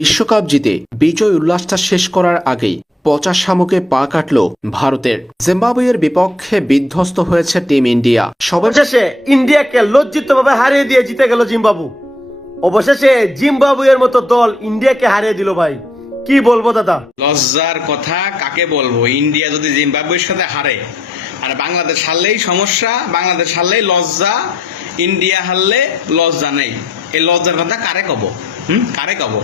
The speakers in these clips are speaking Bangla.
বিশ্বকাপ জিতে বিজয় উল্লাসটা শেষ করার আগেই পচা শামুকে পা কাটল ভারতের। জিম্বাবুয়ের বিপক্ষে বিধ্বস্ত হয়েছে টিম ইন্ডিয়া। সবার অবশেষে ইন্ডিয়াকে লজ্জিতভাবে হারিয়ে দিয়ে জিতে গেল জিম্বাবু। অবশেষে জিম্বাবুয়ের মতো দল ইন্ডিয়াকে হারিয়ে দিল ভাই। কি বলব দাদা? লজ্জার কথা কাকে বলব? ইন্ডিয়া যদি জিম্বাবুয়ের সাথে হারে আর বাংলাদেশ হারলেই সমস্যা বাংলাদেশ হারলেই লজ্জা ইন্ডিয়া হারলে লজ্জা নেই। এই লজ্জার কথা কারে কব? কারে কব?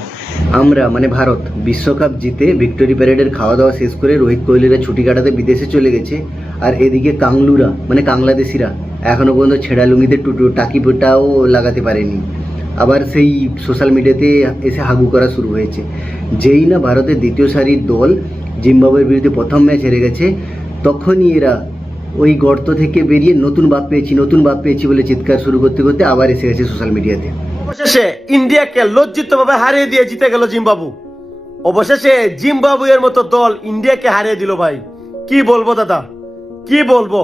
আমরা মানে ভারত, বিশ্বকাপ জিতে ভিক্টোরি প্যারেডের খাওয়া দাওয়া শেষ করে রোহিত কোহলিরা ছুটি কাটাতে বিদেশে চলে গেছে, আর এদিকে কাংলুরা মানে কাংলাদেশিরা, এখনও পর্যন্ত ছেঁড়া লুঙ্গিতে টুটু টাকি পোটাও লাগাতে পারেনি। আবার সেই সোশ্যাল মিডিয়াতে এসে হাগু করা শুরু হয়েছে। যেই না ভারতের দ্বিতীয় সারির দল জিম্বাবুয়ের বিরুদ্ধে প্রথম ম্যাচ হেরে গেছে, তখনই এরা ওই গর্ত থেকে বেরিয়ে নতুন বাপ পেয়েছি, নতুন বাপ পেয়েছি বলে চিৎকার শুরু করতে করতে আবার এসে গেছে সোশ্যাল মিডিয়াতে। অবশেষে ইন্ডিয়াকে লজ্জিতভাবে হারিয়ে দিয়ে জিতে গেল জিম্বাবু। অবশেষে জিম্বাবুয়ের মতো দল ইন্ডিয়াকে হারিয়ে দিল ভাই। কি বলব দাদা? কি বলব?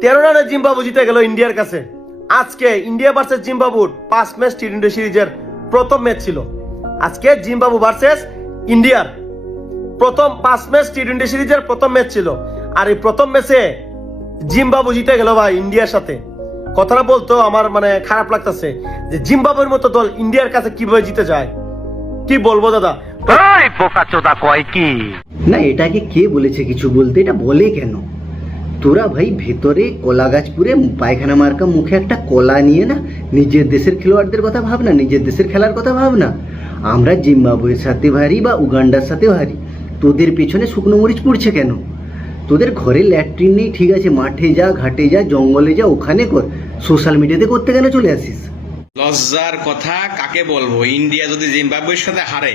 তেরো রানে জিম্বাবু জিতে গেল ইন্ডিয়ার কাছে। আজকে ইন্ডিয়া ভার্সেস জিম্বাবুর পাঁচ ম্যাচ টি টোয়েন্টি সিরিজের প্রথম ম্যাচ ছিল। আজকে জিম্বাবু ভার্সেস ইন্ডিয়ার। প্রথম পাঁচ ম্যাচ টি টোয়েন্টি সিরিজের প্রথম ম্যাচ ছিল। আর এই প্রথম ম্যাচে জিম্বাবু জিতে গেল ভাই ইন্ডিয়ার সাথে। কথাটা বলতো আমার মানে খারাপ লাগতেছে যে জিম্বাবুয়ের মতো দল ইন্ডিয়ার কাছে কীভাবে জিতে যায়। কি বলব দাদা? না এটাকে কে বলেছে কিছু বলতে? এটা বলে কেন? তোরা ভাই ভেতরে কলা গাছ পুরে পায়খানা মার্কা মুখে একটা কলা নিয়ে না নিজের দেশের খেলোয়াড়দের কথা ভাব না নিজের দেশের খেলার কথা ভাব না আমরা জিম্বাবুয়ের সাথে ভারি বা উগান্ডার সাথে ভারি তোদের পেছনে শুকনো মরিচ পুড়ছে কেন? তোদের ঘরে ল্যাট্রিন নেই ঠিক আছে? মাঠে যা ঘাটে যা জঙ্গলে যা ওখানে কর। সোশ্যাল মিডিয়াতে করতে কেন চলে আসিস। লজ্জার কথা কাকে বলব? ইন্ডিয়া যদি জিম্বাবুয়ের সাথে হারে,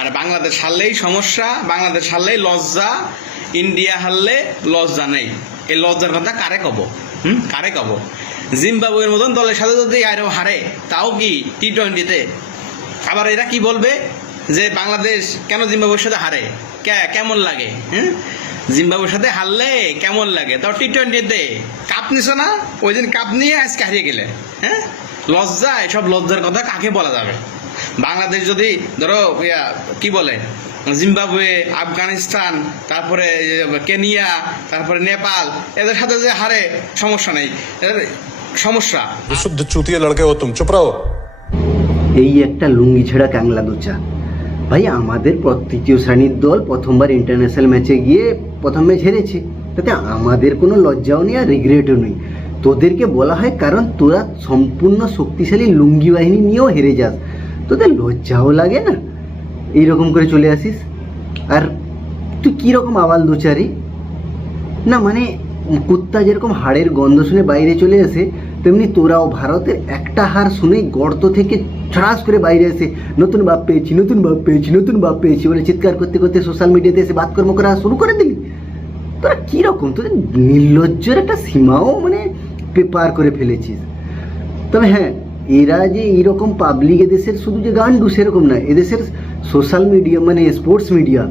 আর বাংলাদেশ হারলেই সমস্যা, বাংলাদেশ হারলেই লজ্জা, ইন্ডিয়া হারলে লজ্জা নেই। এই লজ্জার কথা কারে কব? হুম? কারে কব? জিম্বাবুয়ের মতন দলের সাথে যদি আরও হারে, তাও কি টি টোয়েন্টিতে আবার এরা কি বলবে? যে বাংলাদেশ কেন জিম্বাবুয়ের সাথে হারে? কেমন লাগে? হ্যাঁ? জিম্বাবুয়ের সাথে হারলে কেমন লাগে? তাও টি টোয়েন্টিতে কাপ নিছো না? ওই দিন কাপ নিয়ে আজকে হারিয়ে গেলে হ্যাঁ? লজ্জায় সব লজ্জার কথা কাকে বলা যাবে? বাংলাদেশ যদি ধরো কি বলে? জিম্বাবুয়ে আফগানিস্তান তারপরে কেনিয়া তারপরে নেপাল এদের সাথে যে হারে সমস্যা নেই। সমস্যা। শুদ্ধ চুতিয়ে লড়কে ও তুমি চুপ রাও। এই একটা লুঙ্গি ছেড়া কাংলা দুচা ভাই, আমাদের তৃতীয় শ্রেণির দল প্রথমবার ইন্টারন্যাশনাল ম্যাচে গিয়ে প্রথম ম্যাচ হেরেছে। তাতে আমাদের কোনো লজ্জাও নেই আর রিগ্রেটও নেই। তোদেরকে বলা হয় কারণ তোরা সম্পূর্ণ শক্তিশালী লুঙ্গি বাহিনী নিয়েও হেরে যাস। তোদের লজ্জাও লাগে না? এইরকম করে চলে আসিস। আর তুই কীরকম আবাল দোচারি? না মানে কুত্তা যেরকম হাড়ের গন্ধ শুনে বাইরে চলে আসে, তেমনি তোরাও ভারতের একটা হার শুনেই গর্ত থেকে ছড়াস করে বাইরে এসে নতুন বাপ পেয়েছি, নতুন বাপ পেয়েছি, নতুন বাপ পেয়েছি বলে চিৎকার করতে করতে সোশ্যাল মিডিয়াতে এসে বাতকর্ম করা শুরু করে দিলি। তোরা কীরকম তোদের নির্লজ্জের একটা সীমাও মানে পেপার করে ফেলেছিস। তবে হ্যাঁ এরা যে এইরকম পাবলিক এদেশের শুধু যে গান্ডু সেরকম না এদেশের সোশ্যাল মিডিয়া মানে স্পোর্টস মিডিয়া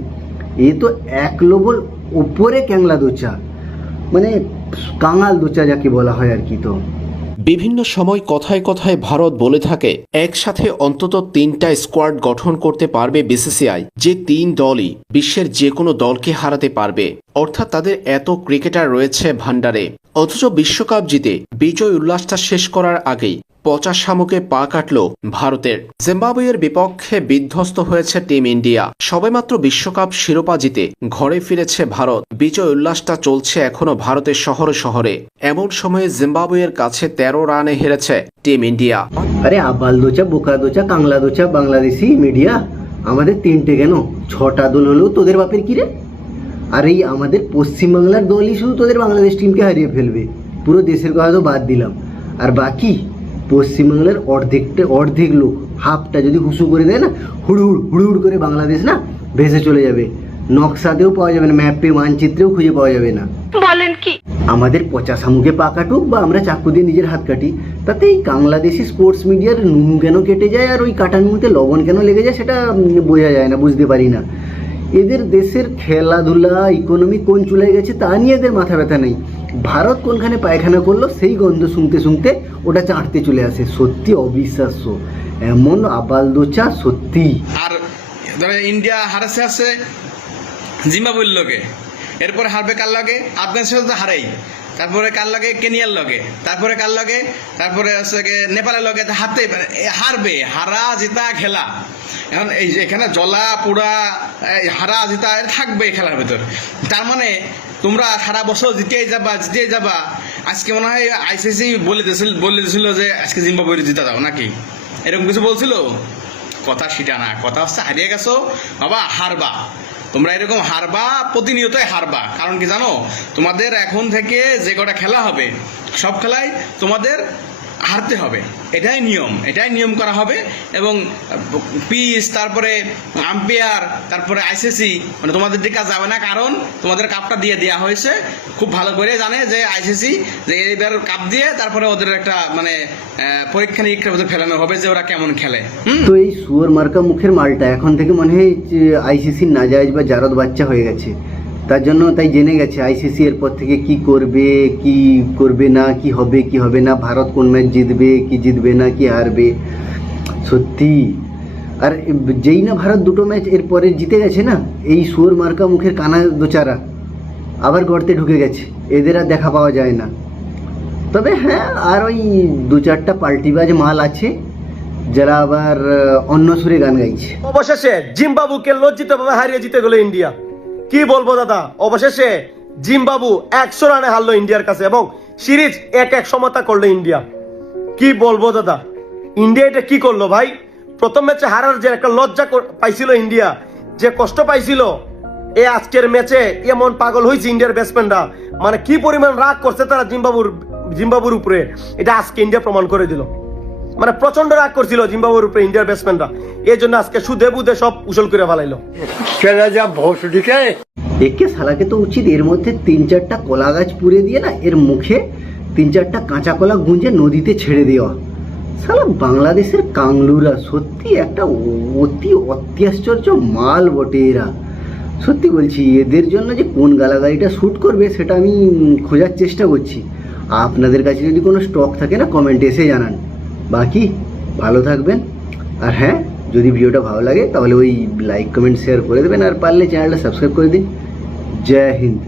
এ তো এক লোবল ওপরে ক্যাংলা দোচা মানে কাঙাল দোচা যাকে বলা হয় আর কি তো। বিভিন্ন সময় কথায় কথায় ভারত বলে থাকে, একসাথে অন্তত তিনটা স্কোয়াড গঠন করতে পারবে বিসিসিআই, যে তিন দলই বিশ্বের যে কোনো দলকে হারাতে পারবে। অর্থাৎ তাদের এত ক্রিকেটার রয়েছে ভান্ডারে অথচ বিশ্বকাপ জিতে বিজয় উল্লাসটা শেষ করার আগেই পচা শামুকে পা কাটল ভারতের। জিম্বাবুয়ের বিপক্ষে বিধ্বস্ত হয়েছে টিম ইন্ডিয়া। সবেমাত্র বিশ্বকাপ শিরোপা জিতে ঘরে ফিরেছে ভারত। বিজয় উল্লাসটা চলছে এখনও ভারতের শহরে শহরে। এমন সময়ে জিম্বাবুয়ের কাছে তেরো রানে হেরেছে টিম ইন্ডিয়া। আরে আবাল দোচা, বোকা দোচা, কাংলা দোচা, বাংলাদেশি মিডিয়া, আমাদের তিনটে কেন? ছটা দল হলেও তোদের বাপের কি রে? আর এই আমাদের পশ্চিমবাংলার দলই শুধু তোদের বাংলাদেশ টিমকে হারিয়ে ফেলবে। পুরো দেশের কথা তো বাদ দিলাম। আর বাকি পশ্চিমবাংলার অর্ধেকটা অর্ধেক লোক হাফটা যদি হুসু করে দেয় না হুড়ুহুড় হুড়ুহুড় করে বাংলাদেশ না ভেসে চলে যাবে। নকশাতেও পাওয়া যাবে না ম্যাপে মানচিত্রেও খুঁজে পাওয়া যাবে না। বলেন কি? আমাদের পচা শামুকে পা কাটুক বা আমরা চাকু দিয়ে নিজের হাত কাটি তাতে এই বাংলাদেশি স্পোর্টস মিডিয়ার নুন কেন কেটে যায় আর ওই কাটার মধ্যে লবণ কেন লেগে যায় সেটা বোঝা যায় না বুঝতে পারি না। এদের দেশের খেলাধুলা ইকোনমি কোন চুলায় গেছে তা নিয়ে এদের মাথা ব্যথা নেই। ভারত কোনখানে পায়খানা করল, সেই গন্ধ শুনতে শুনতে ওটা চাটতে চলে আসে। সত্যি অবিশ্বাস্য। এমন আবাল দোচা, সত্যি। আর ধরো ইন্ডিয়া হারাছে আছে জিম্বাবুয়ের লগে। এরপরে হারবে কার লগে? আফগানিস্তান তো হারাই। তারপরে কার লগে? কেনিয়ার লগে। তারপরে কার লগে? তারপরে হচ্ছে নেপালের লগে। তো হারতে হারবে। হারা জিতা খেলা। এখন এই যে এখানে জলা, পোড়া হারা জিতা থাকবে খেলার ভেতর। তার মানে তোমরা সারা বছর জিতেই যাবা জিতেই যাবা। আজকে মনে হয় আইসিসি বলে দিয়েছিল বলে দিয়েছিল যে আজকে জিম্বাবুয়ে জিতা যাও নাকি? এরকম কিছু বলছিল? কথা সেটা না, কথা হচ্ছে হারিয়ে গেছো, বাবা, হারবা। তোমরা এরকম হারবা, প্রতিনিয়তই হারবা। কারণ কি জানো? তোমাদের এখন থেকে যে কটা খেলা হবে, সব খেলায় তোমাদের হারতে হবে। এটাই নিয়ম। এটাই নিয়ম করা হবে এবং পিস, তারপরে আম্পায়ার, তারপরে আইসিসি মানে তোমাদের দিকে যাবে না। কারণ তোমাদের কাপটা দিয়ে দেওয়া হয়েছে। খুব ভালো করে জানে যে আইসিসি যে এবার কাপ দিয়ে তারপরে ওদের একটা মানে পরীক্ষা নিরীক্ষার মধ্যে ফেলানো হবে যে ওরা কেমন খেলে। তো এই সুয়ার মার্কা মুখের মালটা এখন থেকে মনে হয় আইসিসির নাজায়জ বা জারদ বাচ্চা হয়ে গেছে। তার জন্য তাই জেনে গেছে আইসিসি এরপর থেকে কি করবে কি করবে না, কি হবে কি হবে না, ভারত কোন ম্যাচ জিতবে, কি জিতবে না, কি হারবে। সত্যি। আর যেই না ভারত দুটো ম্যাচ এরপরে জিতে গেছে না, এই সুয়ার মার্কা মুখের কানা দোচারা আবার গর্তে ঢুকে গেছে, এদের আর দেখা পাওয়া যায় না। তবে হ্যাঁ আর ওই দু চারটা পাল্টিবাজ মাল আছে, যারা আবার অন্য সুরে গান গাইছে। অবশেষে জিম্বাবুকে লজ্জিত ভাবে হারিয়ে জিতে গেল ইন্ডিয়া। কি বলব দাদা? অবশেষে জিম্বাবু একশো রানে হারলো ইন্ডিয়ার কাছে এবং সিরিজ এক এক সমতা করল ইন্ডিয়া। কি বলব দাদা? ইন্ডিয়া এটা কি করল ভাই? প্রথম ম্যাচে হারার যে একটা লজ্জা পাইছিল ইন্ডিয়া, যে কষ্ট পাইছিল, এ আজকের ম্যাচে এমন পাগল হয়েছে ইন্ডিয়ার ব্যাটসম্যানরা মানে কি পরিমাণ রাগ করছে তারা জিম্বাবুর জিম্বাবুর উপরে? এটা আজকে ইন্ডিয়া প্রমাণ করে দিল। মানে প্রচণ্ড রাগ করছিল জিম্বাবুয়ের উপরে ইন্ডিয়ার ব্যাটসম্যানরা এই জন্য আজকে সুদে বুধে সব উসল করে ফেলাইলো। কেনা যা ভসডিকে একে সালাকে তো উচিত এর মধ্যে তিন চারটা কলা গাছ পুড়ে দিয়ে না এর মুখে তিন চারটা কাঁচা কলা গুঁজে নদীতে ছেড়ে দেওয়া। সালা বাংলাদেশের কাংলুরা সত্যি একটা অতি অত্যাশ্চর্য মাল বটে এরা। সত্যি বলছি এদের জন্য যে কোন গালাগাড়িটা শ্যুট করবে সেটা আমি খোঁজার চেষ্টা করছি। আপনাদের কাছে যদি কোনো স্টক থাকে না কমেন্টে এসে জানান। বাকি ভালো থাকবেন। আর হ্যাঁ যদি ভিডিওটা ভালো লাগে তাহলে ওই লাইক কমেন্ট শেয়ার করে দেবেন। আর পারলে চ্যানেলটা সাবস্ক্রাইব করে দিন। জয় হিন্দ।